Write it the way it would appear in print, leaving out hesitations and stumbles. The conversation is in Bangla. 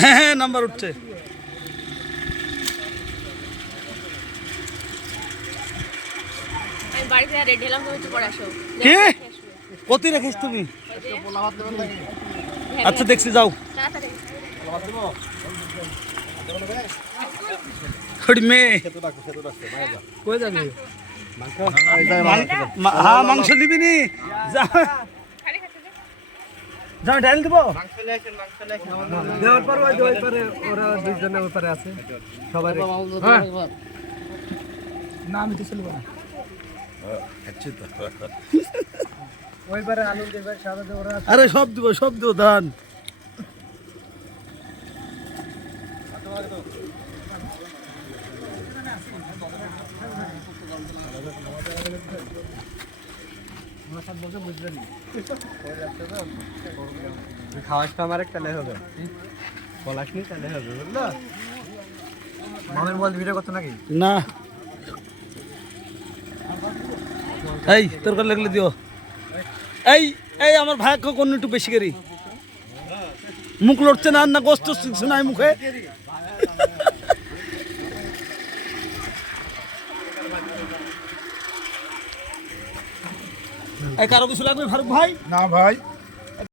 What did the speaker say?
হ্যাঁ হ্যাঁ নাম্বার উঠছে। কে কত রেখিস তুমি? আচ্ছা দেখছি যাও। মেয়ে হ্যাঁ মাংস নিবি নি? যা ডাল দিব দেওয়ার পর ওই পারে ওরা দুইজনের ব্যাপারে আছে সবাই। না আমি তো চলবো না ওই পারে আলু দেবে সাদা দেবে ওরা। আরে সব দিব ধান। খাওয়াসটা আমার একটা লে হবে পলাশ নি তাহলে হবে বুঝলো। মামের মোবাইল ভিডিও করতে নাকি? না এই তরকারি লাগলে দিও। এই এই আমার ভাই কোন একটু বেশি করি মুখ লড়ছে না না গোস্ত শোনায় মুখে। এই কারো কিছু লাগবে ফারুক ভাই? না ভাই।